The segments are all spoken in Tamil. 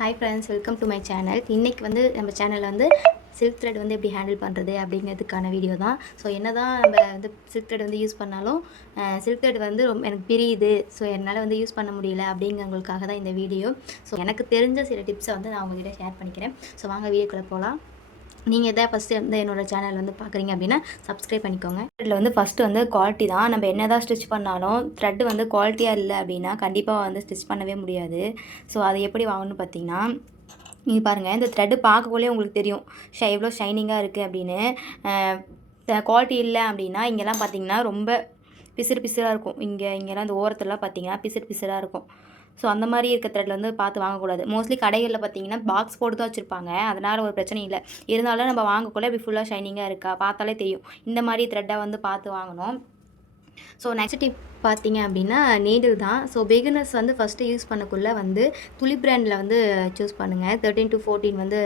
Hi friends, welcome to my channel. இன்றைக்கி வந்து நம்ம சேனலில் வந்து சில்க் த்ரெட் வந்து எப்படி ஹேண்டில் பண்ணுறது அப்படிங்கிறதுக்கான வீடியோ தான். ஸோ என்ன தான் நம்ம வந்து சில்க் த்ரெட் வந்து யூஸ் பண்ணாலும் சில்க் த்ரெட் வந்து ரொம்ப எனக்கு பிரியுது, ஸோ என்னால் வந்து யூஸ் பண்ண முடியல அப்படிங்கிறவங்களுக்காக தான் இந்த வீடியோ. ஸோ எனக்கு தெரிஞ்ச சில டிப்ஸை வந்து நான் உங்கள்கிட்ட ஷேர் பண்ணிக்கிறேன். ஸோ வாங்க வீடியோக்குள்ளே போகலாம். நீங்கள் எதாவது ஃபஸ்ட்டு வந்து என்னோடய சேனல் வந்து பார்க்குறீங்க அப்படின்னா சப்ஸ்கிரைப் பண்ணிக்கோங்க. இதில் வந்து ஃபஸ்ட்டு வந்து குவாலிட்டி தான். நம்ம என்ன தான் ஸ்டிச் பண்ணாலும் த்ரெட் வந்து குவாலிட்டியாக இல்லை அப்படின்னா கண்டிப்பாக வந்து ஸ்டிச் பண்ணவே முடியாது. ஸோ அதை எப்படி வாங்கணும்னு பார்த்தீங்கன்னா, நீங்கள் பாருங்கள், இந்த த்ரெட்டு பார்க்கக்குள்ளே உங்களுக்கு தெரியும் எவ்வளோ ஷைனிங்காக இருக்குது அப்படின்னு. குவாலிட்டி இல்லை அப்படின்னா இங்கெல்லாம் பார்த்தீங்கன்னா ரொம்ப பிசிறு பிசிறாக இருக்கும். இங்கெல்லாம் இந்த ஓரத்துலலாம் பார்த்தீங்கன்னா பிசிறு பிசிறாக இருக்கும். ஸோ அந்த மாதிரி இருக்க த்ரெட்டில் வந்து பார்த்து வாங்கக்கூடாது. மோஸ்ட்லி கடைகளில் பார்த்தீங்கன்னா பாக்ஸ் போட்டு தான் வச்சுருப்பாங்க, அதனால் ஒரு பிரச்சனை இல்லை. இருந்தாலும் நம்ம வாங்கக்குள்ளே இப்படி ஃபுல்லாக ஷைனிங்காக இருக்கா பார்த்தாலே தெரியும். இந்த மாதிரி த்ரெட்டாக வந்து பார்த்து வாங்கணும். ஸோ நெக்ஸ்ட் டிப் பார்த்தீங்க அப்படின்னா நீடில் தான். ஸோ பிகினர்ஸ் வந்து ஃபஸ்ட்டு யூஸ் பண்ணக்குள்ளே வந்து துளி பிராண்டில் வந்து சூஸ் பண்ணுங்கள். 13 to 14 வந்து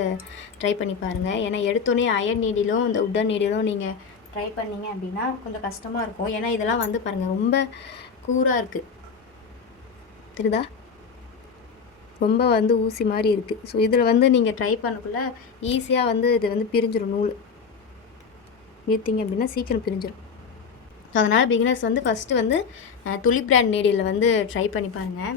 ட்ரை பண்ணி பாருங்கள். ஏன்னா எடுத்தோடனே அயன் நீடிலும் இந்த உட்டன் நீடிலும் நீங்கள் ட்ரை பண்ணிங்க அப்படின்னா கொஞ்சம் கஷ்டமாக இருக்கும். ஏன்னா இதெல்லாம் வந்து பாருங்கள் ரொம்ப கூராக இருக்குது, தெரியுதா? ரொம்ப வந்து ஊசி மாதிரி இருக்குது. ஸோ இதில் வந்து நீங்கள் ட்ரை பண்ணக்குள்ளே ஈஸியாக வந்து இது வந்து பிரிஞ்சிடும். நூல் இழுத்தீங்க அப்படின்னா சீக்கிரம் பிரிஞ்சிடும். ஸோ அதனால் பிகினர்ஸ் வந்து ஃபஸ்ட்டு வந்து துளி பிராண்ட் நீடியில் வந்து ட்ரை பண்ணி பாருங்கள்.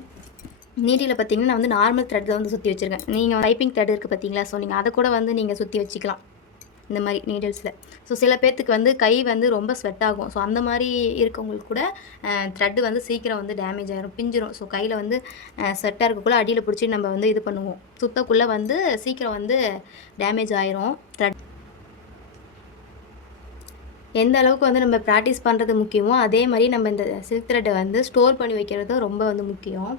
நீடியில் பார்த்தீங்கன்னா நான் வந்து நார்மல் த்ரெட் தான் வந்து சுற்றி வச்சுருக்கேன். நீங்கள் டைப்பிங் த்ரெட் இருக்குது பார்த்தீங்களா, ஸோ நீங்கள் அதை கூட வந்து நீங்கள் சுற்றி வச்சுக்கலாம் இந்த மாதிரி நீடில்ஸில். ஸோ சில பேர்த்துக்கு வந்து கை வந்து ரொம்ப ஸ்வெட் ஆகும். ஸோ அந்த மாதிரி இருக்கவங்களுக்கு கூட த்ரெட்டு வந்து சீக்கிரம் வந்து டேமேஜ் ஆகிரும், பிஞ்சிரும். ஸோ கையில் வந்து ஸ்வெட்டாக இருக்கக்குள்ளே அடியில் பிடிச்சி நம்ம வந்து இது பண்ணுவோம், சுத்தக்குள்ளே வந்து சீக்கிரம் வந்து டேமேஜ் ஆயிரும் த்ரெட். எந்த அளவுக்கு வந்து நம்ம ப்ராக்டிஸ் பண்ணுறது முக்கியமோ அதே மாதிரி நம்ம இந்த சில்க் த்ரெட்டை வந்து ஸ்டோர் பண்ணி வைக்கிறதும் ரொம்ப வந்து முக்கியம்.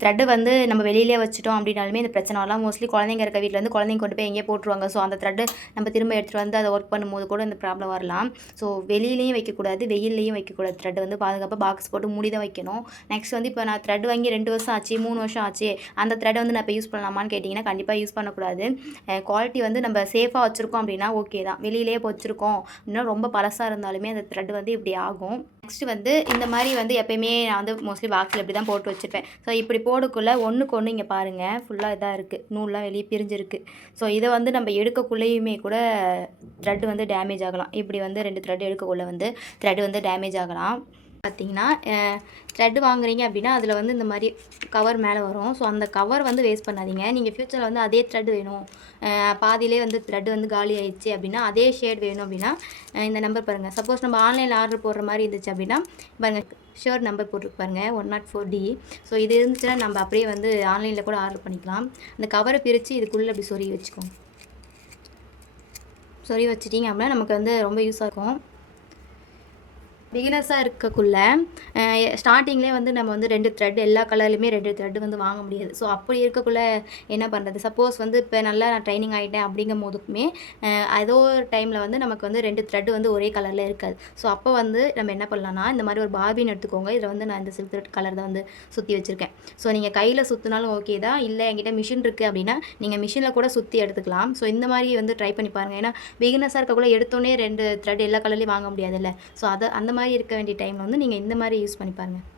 த்ரெட்டு வந்து நம்ம வெளியிலே வச்சுட்டோம் அப்படின்னாலுமே இந்த பிரச்சனை வரலாம். மோஸ்ட்லி குழந்தைங்க இருக்க வீட்டில் வந்து குழந்தைங்க கொண்டு போய் எங்கேயே போட்டுருவாங்க. ஸோ அந்த த்ரெட்டு நம்ம திரும்ப எடுத்துகிட்டு வந்து அதை ஒர்க் பண்ணும்போது கூட இந்த ப்ராப்ளம் வரலாம். ஸோ வெளியிலையும் வைக்கக்கூடாது, வெயிலையும் வைக்கக்கூடாது. த்ரெட்டு வந்து பாதுகாப்பாக பாக்ஸ் போட்டு மூடி தான் வைக்கணும். நெக்ஸ்ட் வந்து இப்போ நான் த்ரெட் வாங்கி 2 வருஷம் ஆச்சு, 3 வருஷம் ஆச்சு, அந்த த்ரெட்டை வந்து நான் இப்போ யூஸ் பண்ணலாமான்னு கேட்டிங்கன்னா கண்டிப்பாக யூஸ் பண்ணக்கூடாது. குவாலிட்டி வந்து நம்ம சேஃபாக வச்சுருக்கோம் அப்படின்னா ஓகே தான். வெளியிலே வச்சுருக்கோம் அப்படின்னா ரொம்ப பழசாக இருந்தாலுமே அந்த த்ரெட் வந்து இப்படி ஆகும். நெக்ஸ்ட்டு வந்து இந்த மாதிரி வந்து எப்போயுமே நான் வந்து மோஸ்ட்லி பாக்ஸில் இப்படி தான் போட்டு வச்சுருப்பேன். ஸோ இப்படி போடக்குள்ளே ஒன்றுக்கு ஒன்று இங்கே பாருங்கள் ஃபுல்லாக இதாக இருக்குது, நூல்லாம் வெளியே பிரிஞ்சிருக்கு. ஸோ இதை வந்து நம்ம எடுக்கக்குள்ளேயுமே கூட த்ரெட் வந்து டேமேஜ் ஆகலாம். இப்படி வந்து 2 த்ரெட் எடுக்கக்குள்ளே வந்து த்ரெட் வந்து டேமேஜ் ஆகலாம். பார்த்திங்கன்னா த்ரெட் வாங்குறீங்க அப்படின்னா அதில் வந்து இந்த மாதிரி கவர் மேலே வரும். ஸோ அந்த கவர் வந்து வேஸ்ட் பண்ணாதீங்க. நீங்கள் ஃப்யூச்சரில் வந்து அதே த்ரெட் வேணும், பாதியிலே வந்து த்ரெட் வந்து காலி ஆயிடுச்சு அப்படின்னா அதே ஷேட் வேணும் அப்படின்னா இந்த நம்பர் பாருங்கள். சப்போஸ் நம்ம ஆன்லைனில் ஆர்டர் போடுற மாதிரி இருந்துச்சு அப்படின்னா பாருங்கள், ஷர்ட் நம்பர் போட்டுருக்கு பாருங்கள், 104D. ஸோ இது இருந்துச்சுன்னா நம்ம அப்படியே வந்து ஆன்லைனில் கூட ஆர்டர் பண்ணிக்கலாம். அந்த கவரை பிரித்து இதுக்குள்ளே அப்படி சொருகி வச்சுக்கோங்க. சொருகி வச்சிட்டிங்க அப்படின்னா நமக்கு வந்து ரொம்ப யூஸாக இருக்கும். பிகினர்ஸாக இருக்கக்குள்ள ஸ்டார்டிங்லேயே வந்து நம்ம வந்து 2 த்ரெட் எல்லா கலர்லையுமே 2 த்ரெட் வந்து வாங்க முடியாது. ஸோ அப்படி இருக்கக்குள்ள என்ன பண்ணுறது? சப்போஸ் வந்து இப்போ நல்லா நான் ட்ரைனிங் ஆகிட்டேன் அப்படிங்கும் போதுக்குமே ஏதோ ஒரு டைமில் வந்து நமக்கு வந்து 2 த்ரெட் வந்து ஒரே கலரில் இருக்காது. ஸோ அப்போ வந்து நம்ம என்ன பண்ணலாம்னா இந்த மாதிரி ஒரு பாபின் எடுத்துக்கோங்க. இதில் வந்து நான் இந்த சில்க் த்ரெட் கலர் தான் வந்து சுற்றி வச்சுருக்கேன். ஸோ நீங்கள் கையில் சுற்றினாலும் ஓகே தான், இல்லை என்கிட்ட மிஷின் இருக்குது அப்படின்னா நீங்கள் மிஷினில் கூட சுற்றி எடுத்துக்கலாம். ஸோ இந்த மாதிரி வந்து ட்ரை பண்ணி பாருங்கள். ஏன்னா பிகினர்ஸாக இருக்கக்குள்ள எடுத்தோடனே 2 த்ரெட் எல்லா கலர்லேயும் வாங்க முடியாதுல்ல. ஸோ அந்த மாதிரி இருக்க வேண்டிய டைமில் வந்து நீங்கள் இந்த மாதிரி யூஸ் பண்ணி பாருங்கள்.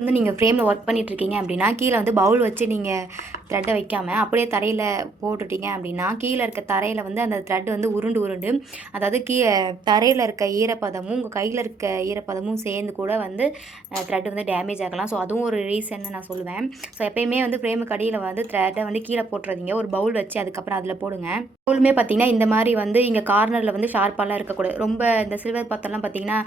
வந்து நீங்கள் ஃப்ரேமில் ஒர்க் பண்ணிகிட்ருக்கீங்க அப்படின்னா கீழே வந்து பவுல் வச்சு நீங்கள் த்ரெட்டை வைக்காமல் அப்படியே தரையில் போட்டுட்டீங்க அப்படின்னா கீழே இருக்க தரையில் வந்து அந்த த்ரெட் வந்து உருண்டு அதாவது தரையில் இருக்க ஈரப்பதமும் உங்கள் கையில் இருக்க ஈரப்பதமும் சேர்ந்து கூட வந்து த்ரெட் வந்து டேமேஜ் ஆகலாம். ஸோ அதுவும் ஒரு ரீசன்னு நான் சொல்லுவேன். ஸோ எப்போயுமே வந்து ஃப்ரேமுக்கு அடியில் வந்து த்ரெட்டை வந்து கீழே போட்டுறதீங்க, ஒரு பவுல் வச்சு அதுக்கப்புறம் அதில் போடுங்க. பவுலுமே பார்த்திங்கன்னா இந்த மாதிரி வந்து இங்கே கார்னரில் வந்து ஷார்ப்பாலாம் இருக்கக்கூடாது. ரொம்ப இந்த சில்வர் பாத்திரம்லாம் பார்த்திங்கன்னா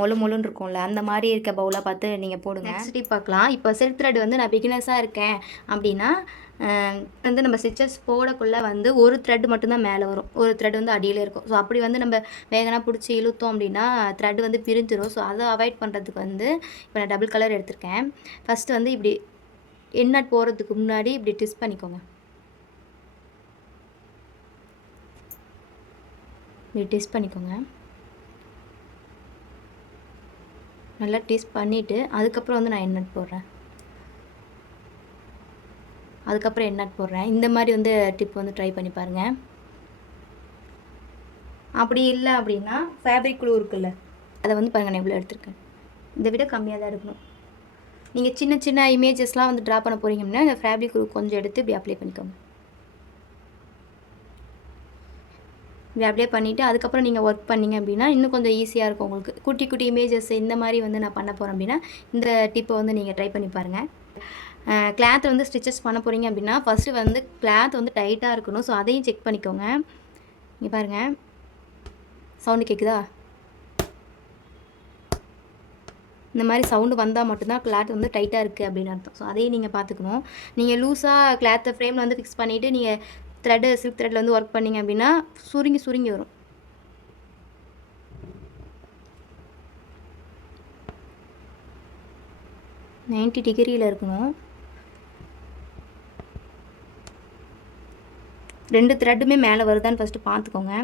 மொழுன்னு இருக்கும்ல, அந்த மாதிரி இருக்க பவுலாக பார்த்து நீங்கள் போடுங்க. நெக்ஸ்ட் பார்க்கலாம். இப்போ சில்க் த்ரெட் வந்து நான் பிகினர்ஸாக இருக்கேன் அப்படின்னா வந்து நம்ம ஸ்டிச்சஸ் போடக்குள்ளே வந்து ஒரு த்ரெட் மட்டும்தான் மேலே வரும், ஒரு த்ரெட் வந்து அடியில் இருக்கும். ஸோ அப்படி வந்து நம்ம வேகனாக பிடிச்சி இழுத்தோம் அப்படின்னா த்ரெட் வந்து பிரிஞ்சிடும். ஸோ அதை அவாய்ட் பண்ணுறதுக்கு வந்து இப்போ நான் டபுள் கலர் எடுத்திருக்கேன். ஃபஸ்ட்டு வந்து இப்படி எண்ணட் போகிறதுக்கு முன்னாடி இப்படி ட்விஸ்ட் பண்ணிக்கோங்க. இப்படி ட்விஸ்ட் பண்ணிக்கோங்க. நல்லா ட்விஸ்ட் பண்ணிவிட்டு அதுக்கப்புறம் வந்து நான் எண்ணட் போடுறேன். இந்த மாதிரி வந்து டிப் வந்து ட்ரை பண்ணி பாருங்கள். அப்படி இல்லை அப்படின்னா ஃபேப்ரிக் க்ளூ இருக்குல்ல, அதை வந்து பாருங்கள் நான் இவ்வளோ எடுத்துருக்கேன். இதை விட கம்மியாக தான் இருக்கணும். நீங்கள் சின்ன சின்ன இமேஜஸ்லாம் வந்து ட்ரா பண்ண போகிறீங்க அப்படின்னா இந்த ஃபேப்ரிக் கொஞ்சம் எடுத்து இப்படி அப்ளை பண்ணிக்கோங்க. இப்படி அப்ளை பண்ணிவிட்டு அதுக்கப்புறம் நீங்கள் ஒர்க் பண்ணிங்க அப்படின்னா இன்னும் கொஞ்சம் ஈஸியாக இருக்கும் உங்களுக்கு. குட்டி குட்டி இமேஜஸ் இந்த மாதிரி வந்து நான் பண்ண போகிறேன் அப்படின்னா இந்த டிப்பை வந்து நீங்கள் ட்ரை பண்ணி பாருங்கள். கிளாத் வந்து ஸ்டிச்சஸ் பண்ண போகிறீங்க அப்படின்னா ஃபஸ்ட்டு வந்து கிளாத் வந்து டைட்டாக இருக்கணும். ஸோ அதையும் செக் பண்ணிக்கோங்க. இங்கே பாருங்கள், சவுண்டு கேட்குதா? இந்த மாதிரி சவுண்டு வந்தால் மட்டும்தான் கிளாத் வந்து டைட்டாக இருக்குது அப்படின்னு அர்த்தம். ஸோ அதையும் நீங்கள் பார்த்துக்கணும். நீங்கள் லூஸாக கிளாத்தை ஃப்ரேமில் வந்து ஃபிக்ஸ் பண்ணிவிட்டு நீங்கள் சில்க் த்ரெட்டில் வந்து ஒர்க் பண்ணிங்க அப்படின்னா சுருங்கி சுருங்கி வரும். நைன்ட்டி டிகிரியில் இருக்கணும். 2 த்ரெட்டுமே மேலே வருதான்னு ஃபஸ்ட்டு பார்த்துக்கோங்க.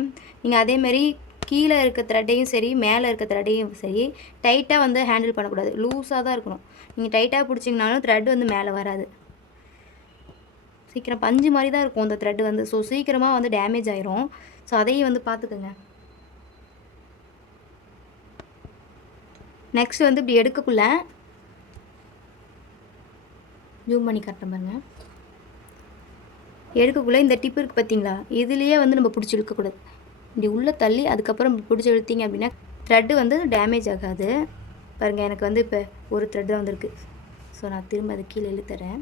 நீங்கள் அதேமாரி கீழே இருக்க த்ரெட்டையும் சரி மேலே இருக்க த்ரெட்டையும் சரி டைட்டாக வந்து ஹேண்டில் பண்ணக்கூடாது. லூஸாக தான் இருக்கணும். நீங்கள் டைட்டாக பிடிச்சிங்கனாலும் த்ரெட் வந்து மேலே வராது. சீக்கிரம் பஞ்சு மாதிரி தான் இருக்கும் அந்த த்ரெட் வந்து. ஸோ சீக்கிரமாக வந்து டேமேஜ் ஆயிரும். ஸோ அதையும் வந்து பார்த்துக்கோங்க. நெக்ஸ்ட் வந்து இப்படி எடுக்கக்குள்ள ஜூம் பண்ணி காட்டுறேன் பாருங்கள். எடுக்கக்குள்ளே இந்த டிப் இருக்குது பார்த்தீங்களா, இதுலேயே வந்து நம்ம பிடிச்சி இழுக்கக்கூடாது. இப்படி உள்ளே தள்ளி அதுக்கப்புறம் பிடிச்சி இழுத்தீங்க அப்படின்னா த்ரெட்டு வந்து டேமேஜ் ஆகாது. பாருங்கள், எனக்கு வந்து இப்போ ஒரு த்ரெட் தான் வந்திருக்கு. ஸோ நான் திரும்ப அதை கீழே இழுத்துறேன்.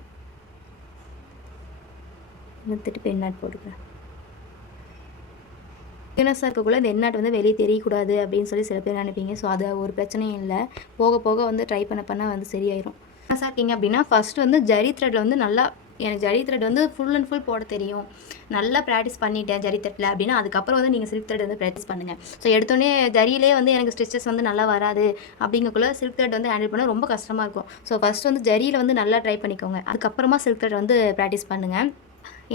இழுத்துட்டு இப்போ எண்ணாட் போட்டுக்கிறேன். திக்னஸாக இருக்கக்குள்ள இந்த எண்ணாட் வந்து வெளியே தெரியக்கூடாது அப்படின்னு சொல்லி சில பேர் நினைப்பீங்க. ஸோ அது ஒரு பிரச்சனையும் இல்லை. போக போக வந்து ட்ரை பண்ண வந்து சரியாயிரும். திக்னஸாக இருக்கீங்க அப்படின்னா ஃபஸ்ட்டு வந்து ஜரி த்ரெட்டில் வந்து நல்லா, எனக்கு ஜரி த்ரெட் வந்து ஃபுல் அண்ட் ஃபுல் போட தெரியும், நல்லா ப்ராக்டிஸ் பண்ணிட்டேன் ஜரி த்ரெட்டில் அப்படின்னா அதுக்கப்புறம் வந்து நீங்கள் சில்க் த்ரெட் வந்து ப்ராக்டிஸ் பண்ணுங்கள். ஸோ எடுத்தோடனே ஜரியிலே வந்து எனக்கு ஸ்டிச்சஸ் வந்து நல்லா வராது அப்படிங்கக்குள்ள சில்க் த்ரெட் வந்து ஹேண்டில் பண்ண ரொம்ப கஷ்டமாக இருக்கும். ஸோ ஃபஸ்ட்டு வந்து ஜரியில் வந்து நல்லா ட்ரை பண்ணிக்கோங்க. அதுக்கப்புறமா சில்க் த்ரெட் வந்து ப்ராக்டிஸ் பண்ணுங்கள்.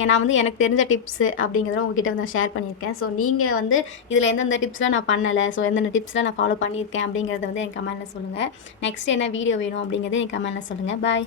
நான் வந்து எனக்கு தெரிஞ்ச டிப்ஸு அப்படிங்கிறத உங்ககிட்ட வந்து ஷேர் பண்ணியிருக்கேன். ஸோ நீங்கள் வந்து இதில் எந்தெந்த டிப்ஸ்லாம் நான் பண்ணலை, ஸோ எந்தெந்த டிப்ஸ்லாம் நான் ஃபாலோ பண்ணியிருக்கேன் அப்படிங்கிறத வந்து எனக்கு கமெண்ட்டில் சொல்லுங்கள். நெக்ஸ்ட் என்ன வீடியோ வேணும் அப்படிங்கிறத எனக்கு கமெண்ட்டில் சொல்லுங்கள். பாய்.